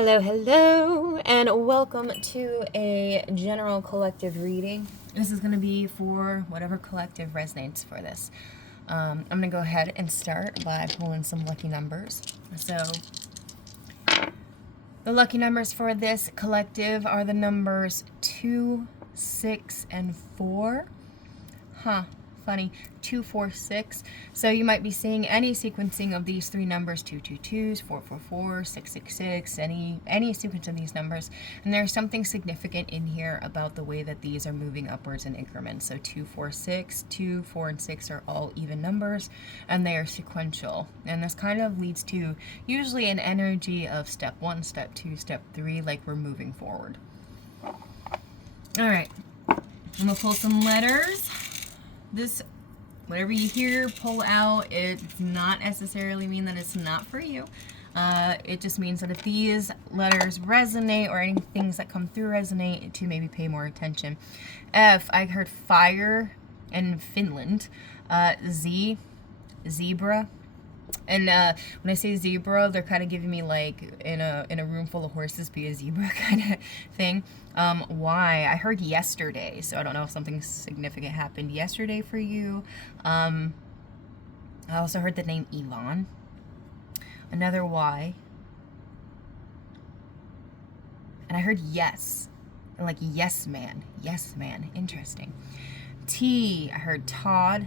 Hello, hello, and welcome to a general collective reading. This is going to be for whatever collective resonates for this. I'm going to go ahead and start by pulling some lucky numbers. So, the lucky numbers for this collective are the numbers 2, 6, and 4. Funny. 2, 4, 6. So you might be seeing any sequencing of these three numbers: 222s, 444, 666, any sequence of these numbers. And there's something significant in here about the way that these are moving upwards in increments. So 2, 4, 6, 2, 4, and 6 are all even numbers, and they are sequential. And this kind of leads to usually an energy of step 1, step 2, step 3, like we're moving forward. All right, I'm gonna pull some letters. This, whatever you hear, pull out, it does not necessarily mean that it's not for you. It just means that if these letters resonate or any things that come through resonate, to maybe pay more attention. F, I heard fire and Finland. Z, zebra. And when I say zebra, they're kind of giving me like in a room full of horses, be a zebra kind of thing. Y, I heard yesterday, so I don't know if something significant happened yesterday for you. I also heard the name Elon. Another Y. And I heard yes, like yes man, yes man. Interesting. T, I heard Todd.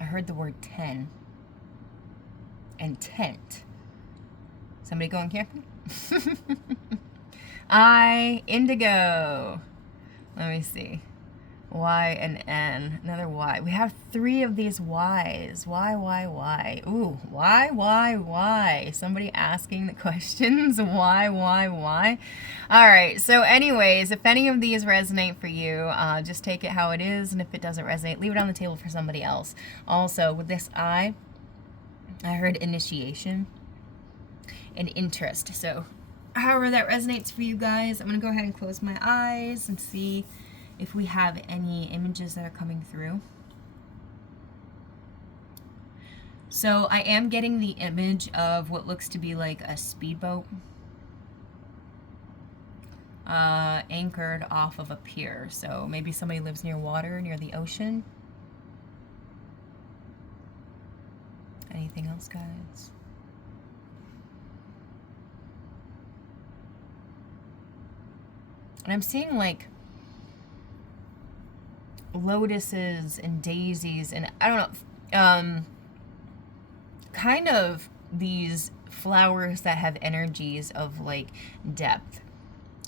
I heard the word 10 and tent. Somebody going camping? I, indigo. Let me see. Y and N. Another Y. We have 3 of these Ys. Y. Ooh, why? Somebody asking the questions. Why? All right. So anyways, if any of these resonate for you, just take it how it is. And if it doesn't resonate, leave it on the table for somebody else. Also, with this I heard initiation and interest. So however that resonates for you guys, I'm going to go ahead and close my eyes and see if we have any images that are coming through. So I am getting the image of what looks to be like a speedboat anchored off of a pier. So maybe somebody lives near water, near the ocean. Anything else, guys? And I'm seeing like lotuses and daisies and I don't know, kind of these flowers that have energies of like depth,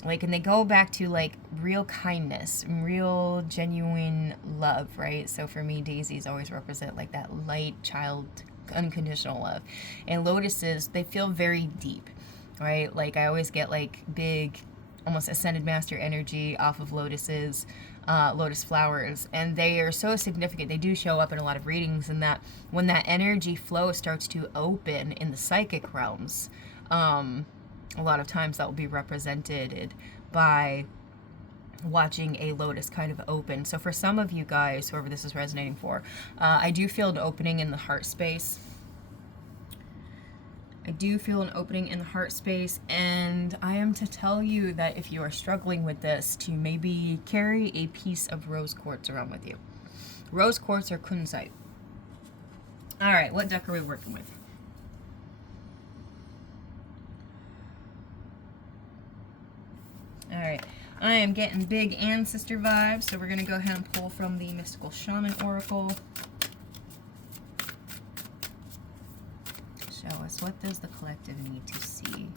like, and they go back to like real kindness, real genuine love, right? So for me, daisies always represent like that light child unconditional love, and lotuses, they feel very deep, right? Like I always get like big, almost ascended master energy off of lotuses, lotus flowers, and they are so significant. They do show up in a lot of readings, and that when that energy flow starts to open in the psychic realms, a lot of times that will be represented by watching a lotus kind of open. So for some of you guys, whoever this is resonating for, I do feel an opening in the heart space. And I am to tell you that if you are struggling with this, to maybe carry a piece of rose quartz around with you. Rose quartz or kunzite. All right, what deck are we working with? All right, I am getting big ancestor vibes, so we're going to go ahead and pull from the Mystical Shaman Oracle. Show us, what does the collective need to see?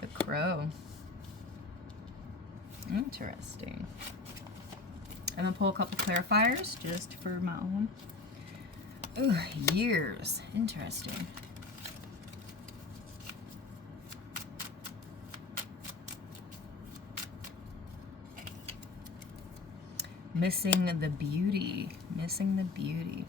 The crow. Interesting. I'm going to pull a couple clarifiers just for my own. Ooh, years. Interesting. Missing the beauty. Missing the beauty.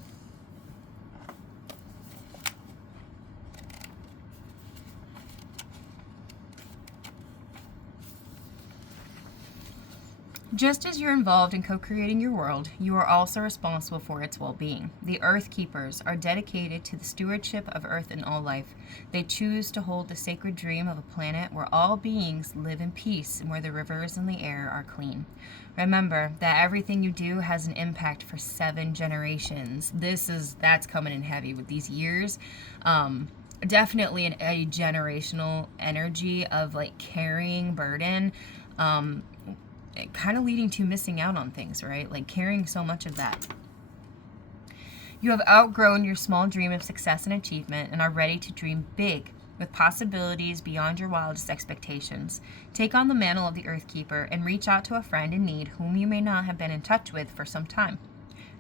Just as you're involved in co-creating your world, you are also responsible for its well-being. The Earth Keepers are dedicated to the stewardship of Earth and all life. They choose to hold the sacred dream of a planet where all beings live in peace and where the rivers and the air are clean. Remember that everything you do has an impact for 7 generations. That's coming in heavy with these years. Definitely a generational energy of like carrying burden. Kind of leading to missing out on things, right? Like carrying so much of that. You have outgrown your small dream of success and achievement and are ready to dream big with possibilities beyond your wildest expectations. Take on the mantle of the Earth Keeper and reach out to a friend in need whom you may not have been in touch with for some time.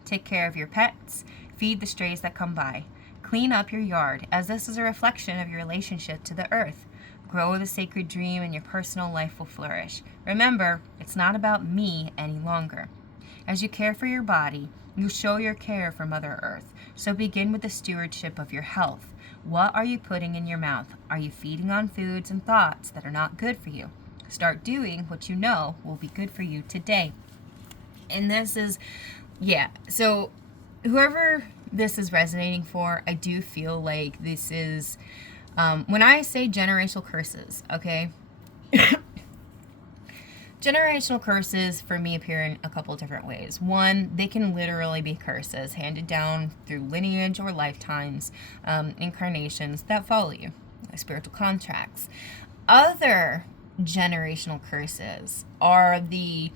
Take care of your pets, feed the strays that come by. Clean up your yard, as this is a reflection of your relationship to the earth. Grow the sacred dream and your personal life will flourish. Remember, it's not about me any longer. As you care for your body, you show your care for Mother Earth. So begin with the stewardship of your health. What are you putting in your mouth? Are you feeding on foods and thoughts that are not good for you? Start doing what you know will be good for you today. And this is, so whoever this is resonating for, I do feel like this is, when I say generational curses, okay, generational curses for me appear in a couple different ways. One, they can literally be curses handed down through lineage or lifetimes, incarnations that follow you, like spiritual contracts. Other generational curses are the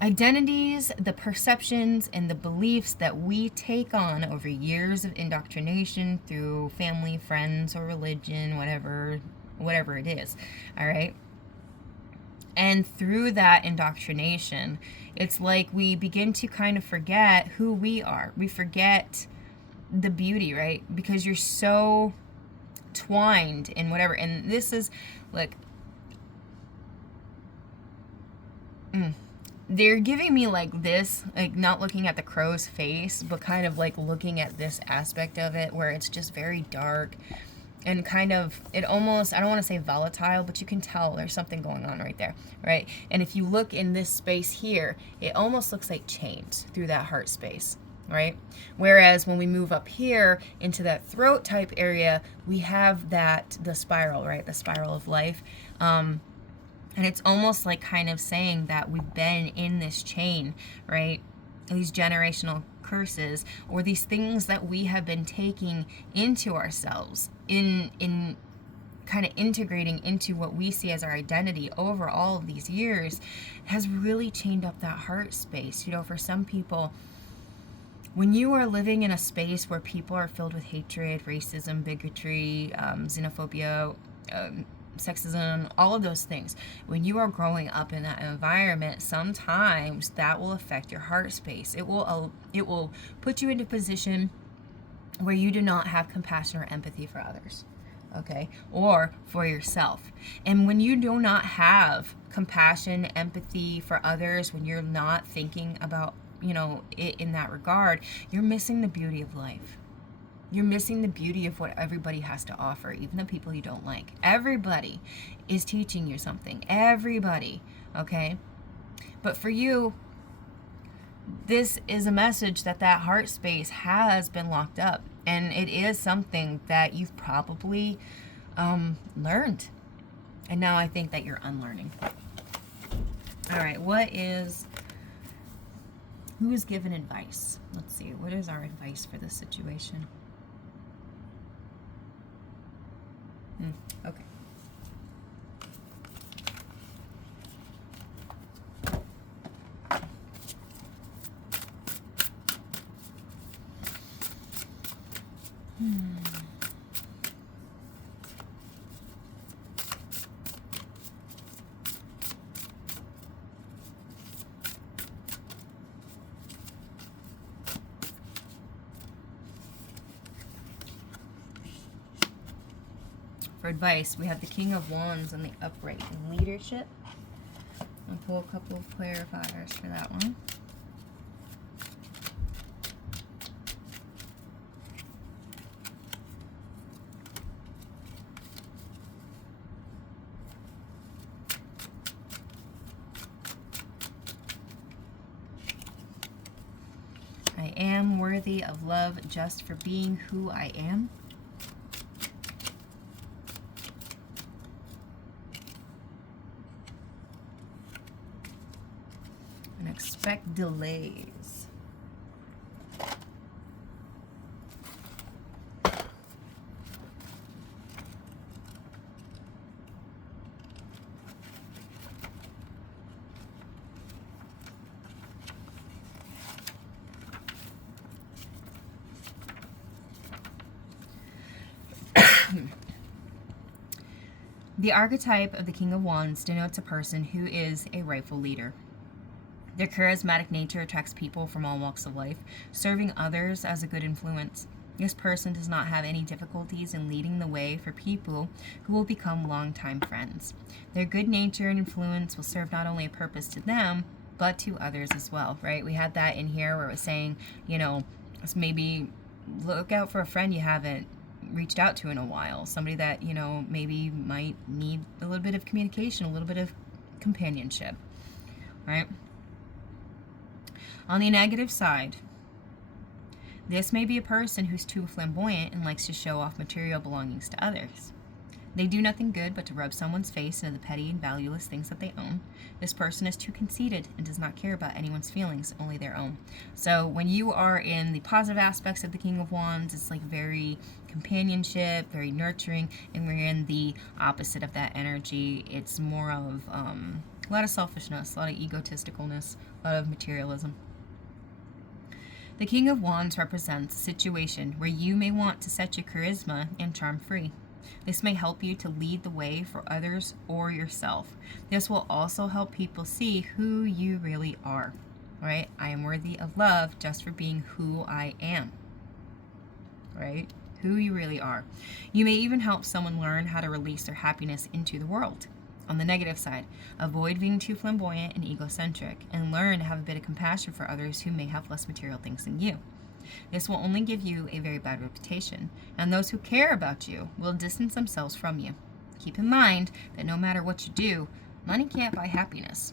identities, the perceptions, and the beliefs that we take on over years of indoctrination through family, friends, or religion, whatever it is. All right. And through that indoctrination, it's like we begin to kind of forget who we are. We forget the beauty, right? Because you're so twined in whatever. And this is like, they're giving me like this, like not looking at the crow's face, but kind of like looking at this aspect of it where it's just very dark and kind of, it almost, I don't want to say volatile, but you can tell there's something going on right there, right? And if you look in this space here, it almost looks like chains through that heart space, right? Whereas when we move up here into that throat type area, we have that, the spiral, right? The spiral of life. And it's almost like kind of saying that we've been in this chain, right? These generational curses or these things that we have been taking into ourselves in kind of integrating into what we see as our identity over all of these years has really chained up that heart space. You know, for some people, when you are living in a space where people are filled with hatred, racism, bigotry, xenophobia, sexism, all of those things, when you are growing up in that environment, sometimes that will affect your heart space. It will put you into a position where you do not have compassion or empathy for others, okay, or for yourself. And when you do not have compassion, empathy for others, when you're not thinking about, you know, it in that regard, you're missing the beauty of life. You're missing the beauty of what everybody has to offer, even the people you don't like. Everybody is teaching you something. Everybody, okay? But for you, this is a message that heart space has been locked up. And it is something that you've probably learned. And now I think that you're unlearning. All right, who is given advice? Let's see, what is our advice for this situation? Okay. For advice, we have the King of Wands and the Upright in leadership. I'll pull a couple of clarifiers for that one. am worthy of love just for being who I am. And expect delays. The archetype of the King of Wands denotes a person who is a rightful leader. Their charismatic nature attracts people from all walks of life, serving others as a good influence. This person does not have any difficulties in leading the way for people who will become longtime friends. Their good nature and influence will serve not only a purpose to them, but to others as well, right? We had that in here where it was saying, you know, maybe look out for a friend you haven't reached out to in a while, somebody that, you know, maybe might need a little bit of communication, a little bit of companionship, right? On the negative side, this may be a person who's too flamboyant and likes to show off material belongings to others. They do nothing good but to rub someone's face into the petty and valueless things that they own. This person is too conceited and does not care about anyone's feelings, only their own. So when you are in the positive aspects of the King of Wands, it's like very companionship, very nurturing, and we're in the opposite of that energy. It's more of a lot of selfishness, a lot of egotisticalness, a lot of materialism. The King of Wands represents a situation where you may want to set your charisma and charm free. This may help you to lead the way for others or yourself. This will also help people see who you really are, right? I am worthy of love just for being who I am, right? Who you really are. You may even help someone learn how to release their happiness into the world. On the negative side, avoid being too flamboyant and egocentric, and learn to have a bit of compassion for others who may have less material things than you. This will only give you a very bad reputation, and those who care about you will distance themselves from you. Keep in mind that no matter what you do, money can't buy happiness.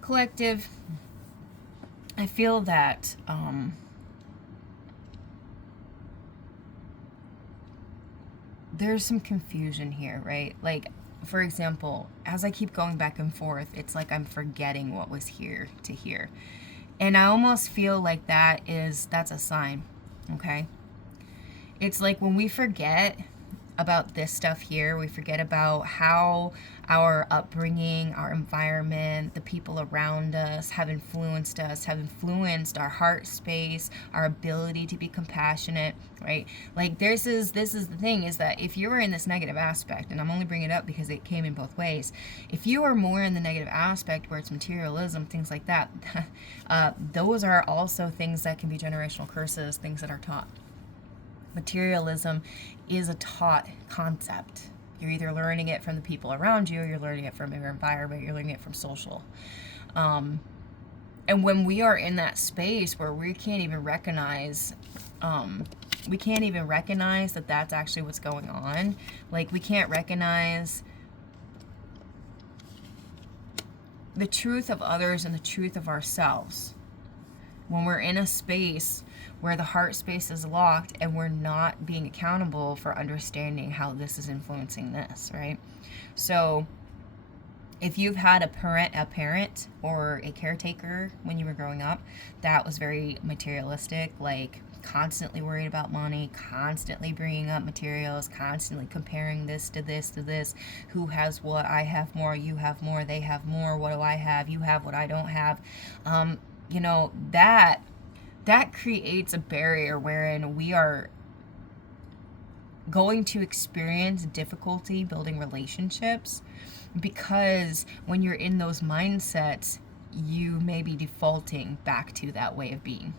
Collective, I feel that there's some confusion here, right? Like, for example, as I keep going back and forth, it's like I'm forgetting what was here to here. And I almost feel like that's a sign, okay? It's like when we forget about this stuff here, we forget about how our upbringing, our environment, the people around us have influenced our heart space, our ability to be compassionate, right? Like this is the thing, is that if you are in this negative aspect, and I'm only bringing it up because it came in both ways, if you are more in the negative aspect where it's materialism, things like that, those are also things that can be generational curses, things that are taught. Materialism is a taught concept. You're either learning it from the people around you, or you're learning it from your environment, you're learning it from social. And when we are in that space where we can't even recognize that that's actually what's going on, like we can't recognize the truth of others and the truth of ourselves. When we're in a space where the heart space is locked and we're not being accountable for understanding how this is influencing this, right? So if you've had a parent or a caretaker when you were growing up that was very materialistic, like constantly worried about money, constantly bringing up materials, constantly comparing this to this to this, who has what, I have more, you have more, they have more, what do I have, you have what I don't have, you know, that creates a barrier wherein we are going to experience difficulty building relationships, because when you're in those mindsets, you may be defaulting back to that way of being.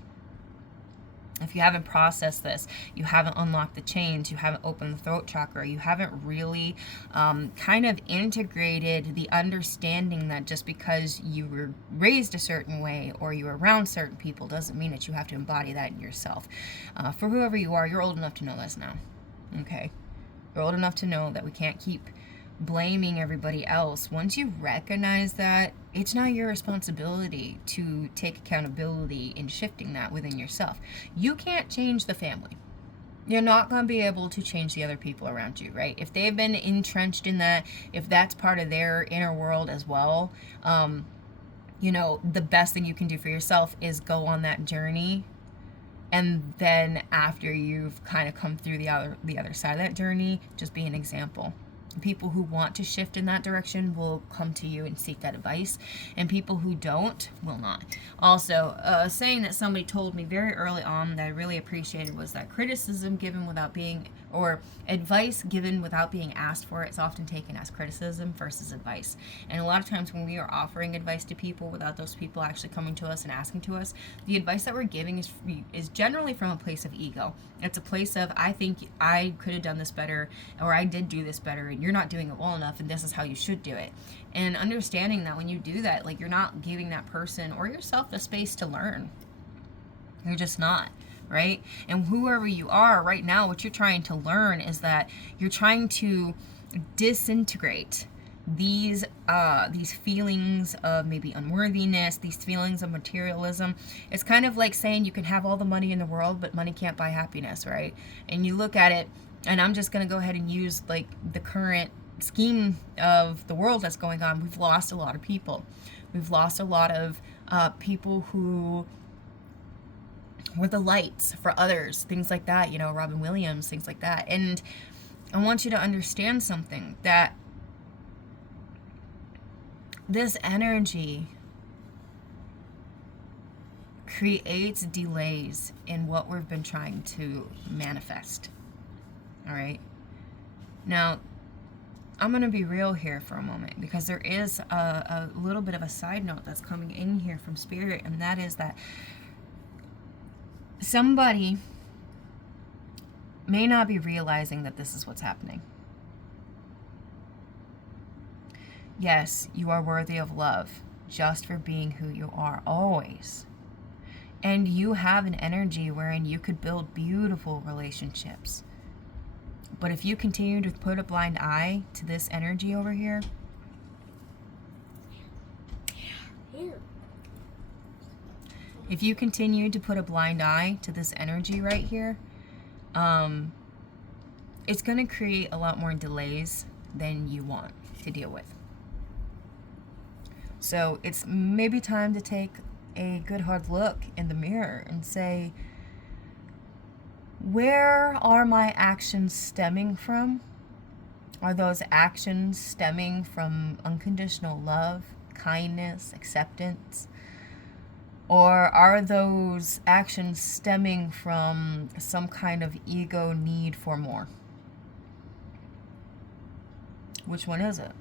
If you haven't processed this, you haven't unlocked the chains, you haven't opened the throat chakra, you haven't really kind of integrated the understanding that just because you were raised a certain way or you were around certain people doesn't mean that you have to embody that in yourself. For whoever you are, you're old enough to know this now. Okay? You're old enough to know that we can't keep blaming everybody else. Once you recognize that, it's not your responsibility to take accountability in shifting that within yourself. You can't change the family. You're not going to be able to change the other people around you, right? If they've been entrenched in that, if that's part of their inner world as well, you know, the best thing you can do for yourself is go on that journey. And then after you've kind of come through the other side of that journey, just be an example. People who want to shift in that direction will come to you and seek that advice, and people who don't will not. Also, a saying that somebody told me very early on that I really appreciated was that criticism given without being, or advice given without being asked for, it's often taken as criticism versus advice. And a lot of times when we are offering advice to people without those people actually coming to us and asking to us, the advice that we're giving is generally from a place of ego. It's a place of, I think I could have done this better, or I did do this better, and you're not doing it well enough, and this is how you should do it. And understanding that when you do that, like, you're not giving that person or yourself the space to learn. You're just not, right? And whoever you are right now, what you're trying to learn is that you're trying to disintegrate these feelings of maybe unworthiness, these feelings of materialism. It's kind of like saying you can have all the money in the world, but money can't buy happiness, right? And you look at it, and I'm just going to go ahead and use like the current scheme of the world that's going on. We've lost a lot of people. We've lost a lot of people who were the lights for others, things like that, you know, Robin Williams, things like that. And I want you to understand something, that this energy creates delays in what we've been trying to manifest. All right? Now, I'm going to be real here for a moment, because there is a little bit of a side note that's coming in here from Spirit, and that is that somebody may not be realizing that this is what's happening. Yes, you are worthy of love just for being who you are, always. And you have an energy wherein you could build beautiful relationships. But if you continue to put a blind eye to this energy over here, if you continue to put a blind eye to this energy right here, it's going to create a lot more delays than you want to deal with. So it's maybe time to take a good hard look in the mirror and say, where are my actions stemming from? Are those actions stemming from unconditional love, kindness, acceptance? Or are those actions stemming from some kind of ego need for more? Which one is it?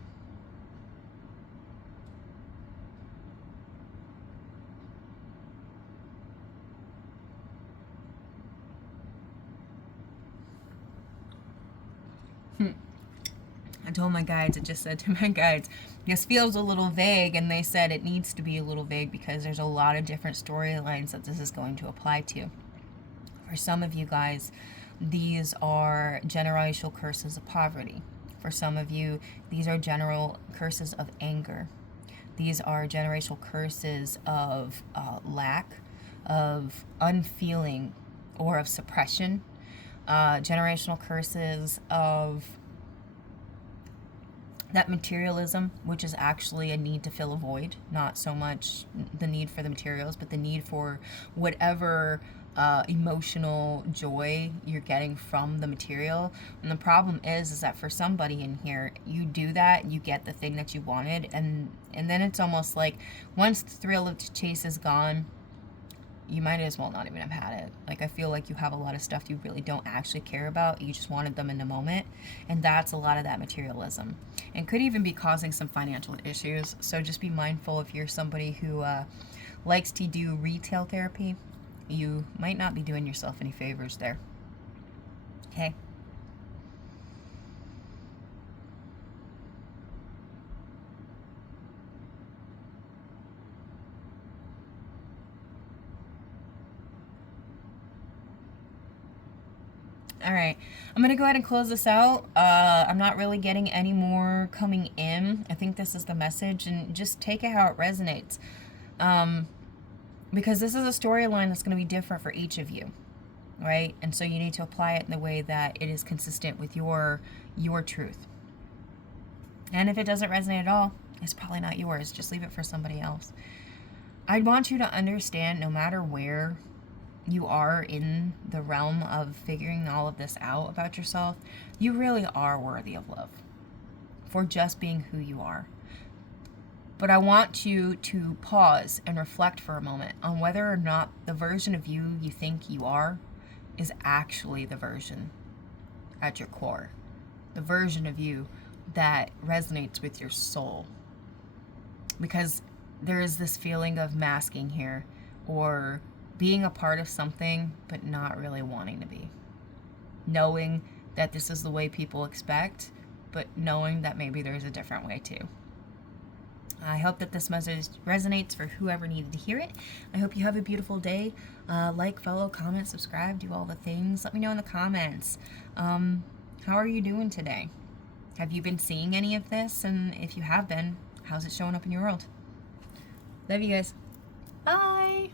I told my guides, I just said to my guides, this feels a little vague, and they said it needs to be a little vague because there's a lot of different storylines that this is going to apply to. For some of you guys, these are generational curses of poverty. For some of you, these are general curses of anger. These are generational curses of lack, of unfeeling, or of suppression. Generational curses of that materialism, which is actually a need to fill a void, not so much the need for the materials, but the need for whatever emotional joy you're getting from the material. And the problem is that for somebody in here, you do that, you get the thing that you wanted, and then it's almost like once the thrill of the chase is gone, you might as well not even have had it. Like, I feel like you have a lot of stuff you really don't actually care about. You just wanted them in the moment. And that's a lot of that materialism. And could even be causing some financial issues. So just be mindful if you're somebody who likes to do retail therapy. you might not be doing yourself any favors there. Okay? All right, I'm gonna go ahead and close this out. I'm not really getting any more coming in. I think this is the message, and just take it how it resonates. Because this is a storyline that's gonna be different for each of you, right? And so you need to apply it in the way that it is consistent with your truth. And if it doesn't resonate at all, it's probably not yours. Just leave it for somebody else. I'd want you to understand, no matter where you are in the realm of figuring all of this out about yourself, you really are worthy of love for just being who you are. But I want you to pause and reflect for a moment on whether or not the version of you think you are is actually the version at your core, the version of you that resonates with your soul. Because there is this feeling of masking here, or being a part of something but not really wanting to be. Knowing that this is the way people expect, but knowing that maybe there's a different way too. I hope that this message resonates for whoever needed to hear it. I hope you have a beautiful day. Like, follow, comment, subscribe, do all the things. Let me know in the comments. How are you doing today? Have you been seeing any of this? And if you have been, how's it showing up in your world? Love you guys. Bye.